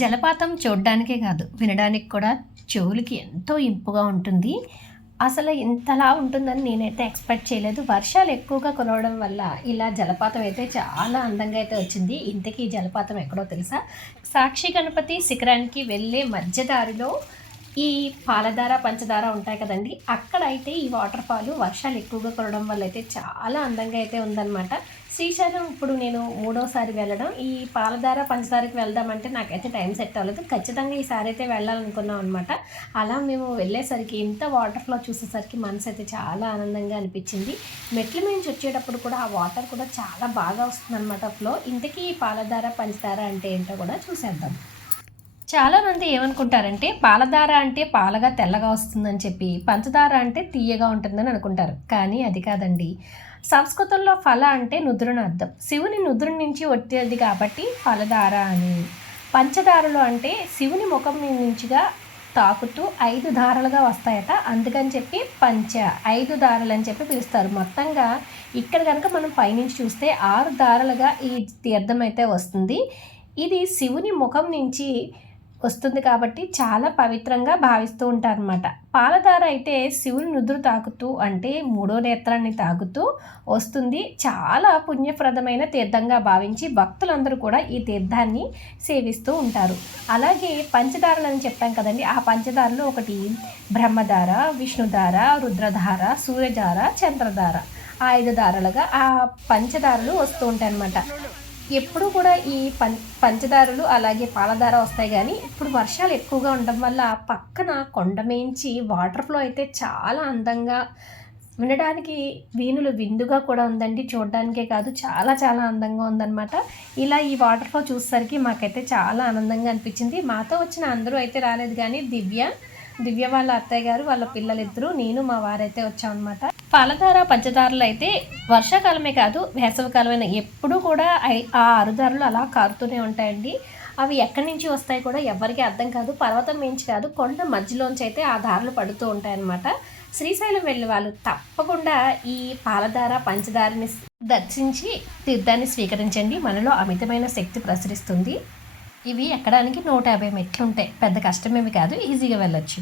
జలపాతం చూడ్డానికే కాదు, వినడానికి కూడా చెవులకి ఎంతో ఇంపుగా ఉంటుంది. అసలు ఇంతలా ఉంటుందని నేనైతే ఎక్స్‌పెక్ట్ చేయలేదు. వర్షాలు ఎక్కువగా కురవడం వల్ల ఇలా జలపాతం అయితే చాలా అందంగా అయితే వచ్చింది. ఇంతకీ ఈ జలపాతం ఎక్కడో తెలుసా? సాక్షి గణపతి శిఖరానికి వెళ్ళే మధ్య దారిలో ఈ పాలధార, పంచదార ఉంటాయి కదండీ! అక్కడైతే ఈ వాటర్ ఫాల్ వర్షాలు ఎక్కువగా కురవడం వల్ల అయితే చాలా అందంగా అయితే ఉందనమాట. శ్రీశైలం ఇప్పుడు నేను మూడోసారి వెళ్ళడం. ఈ పాలధార, పంచదారకి వెళ్దామంటే నాకైతే టైం సెట్ అవ్వలేదు. ఖచ్చితంగా ఈసారి అయితే వెళ్ళాలనుకున్నాం అనమాట. అలా మేము వెళ్ళేసరికి ఇంత వాటర్ ఫ్లో చూసేసరికి మనసైతే చాలా ఆనందంగా అనిపించింది. మెట్ల నుంచి వచ్చేటప్పుడు కూడా ఆ వాటర్ కూడా చాలా బాగా వస్తుందనమాట ఫ్లో. ఇంతకీ ఈ పాలధార, పంచదార అంటే ఏంటో కూడా చూసేద్దాం. చాలామంది ఏమనుకుంటారంటే పాలధార అంటే పాలగా తెల్లగా వస్తుందని చెప్పి, పంచదార అంటే తీయగా ఉంటుందని అనుకుంటారు. కానీ అది కాదండి. సంస్కృతంలో ఫల అంటే నుదురుని అర్థం. శివుని నుదురు నుంచి వచ్చేది కాబట్టి ఫలధార అని. పంచదారలు అంటే శివుని ముఖం నుంచిగా తాకుతూ 5 ధారలుగా వస్తాయట. అందుకని చెప్పి పంచ 5 దారలు అని చెప్పి పిలుస్తారు. మొత్తంగా ఇక్కడ కనుక మనం పైనుంచి చూస్తే 6 దారలుగా ఈ తీర్థం అయితే వస్తుంది. ఇది శివుని ముఖం నుంచి వస్తుంది కాబట్టి చాలా పవిత్రంగా భావిస్తూ ఉంటారనమాట. పాలధార అయితే శివుని నుదురు తాకుతూ అంటే మూడో నేత్రాన్ని తాకుతూ వస్తుంది. చాలా పుణ్యప్రదమైన తీర్థంగా భావించి భక్తులందరూ కూడా ఈ తీర్థాన్ని సేవిస్తూ ఉంటారు. అలాగే పంచదారలు అని చెప్పాం కదండి, ఆ పంచదారలు ఒకటి బ్రహ్మధార, విష్ణుధార, రుద్రధార, సూర్యధార, చంద్రధార, 5 దారాలుగా ఆ పంచదారలు వస్తూ ఉంటాయి అన్నమాట. ఎప్పుడు కూడా ఈ పంచదారలు అలాగే పాలధార వస్తాయి. కానీ ఇప్పుడు వర్షాలు ఎక్కువగా ఉండడం వల్ల పక్కన కొండమేంచి వాటర్ ఫ్లో అయితే చాలా అందంగా, వినడానికి వీణులు విందుగా కూడా ఉందండి. చూడడానికే కాదు, చాలా చాలా అందంగా ఉందన్నమాట. ఇలా ఈ వాటర్ ఫ్లో చూసేసరికి మాకైతే చాలా ఆనందంగా అనిపించింది. మాతో వచ్చిన అందరూ అయితే రాలేదు, కానీ దివ్య వాళ్ళ అత్తయ్య గారు, వాళ్ళ పిల్లలిద్దరూ, నేను మా వారైతే వచ్చామన్నమాట. పాలధార, పంచదారలు అయితే వర్షాకాలమే కాదు, వేసవికాలమైన ఎప్పుడూ కూడా ఆ అరుదారులు అలా కారుతూనే ఉంటాయండి. అవి ఎక్కడి నుంచి వస్తాయి కూడా ఎవరికి అర్థం కాదు. పర్వతం మించి కాదు, కొండ మధ్యలోంచి అయితే ఆ దారులు పడుతూ ఉంటాయన్నమాట. శ్రీశైలం వెళ్ళే వాళ్ళు తప్పకుండా ఈ పాలధార, పంచదారని దర్శించి తీర్థాన్ని స్వీకరించండి. మనలో అమితమైన శక్తి ప్రసరిస్తుంది. ఇవి ఎక్కడానికి 150 మెట్లు ఉంటాయి. పెద్ద కష్టమేమి కాదు, ఈజీగా వెళ్ళొచ్చు.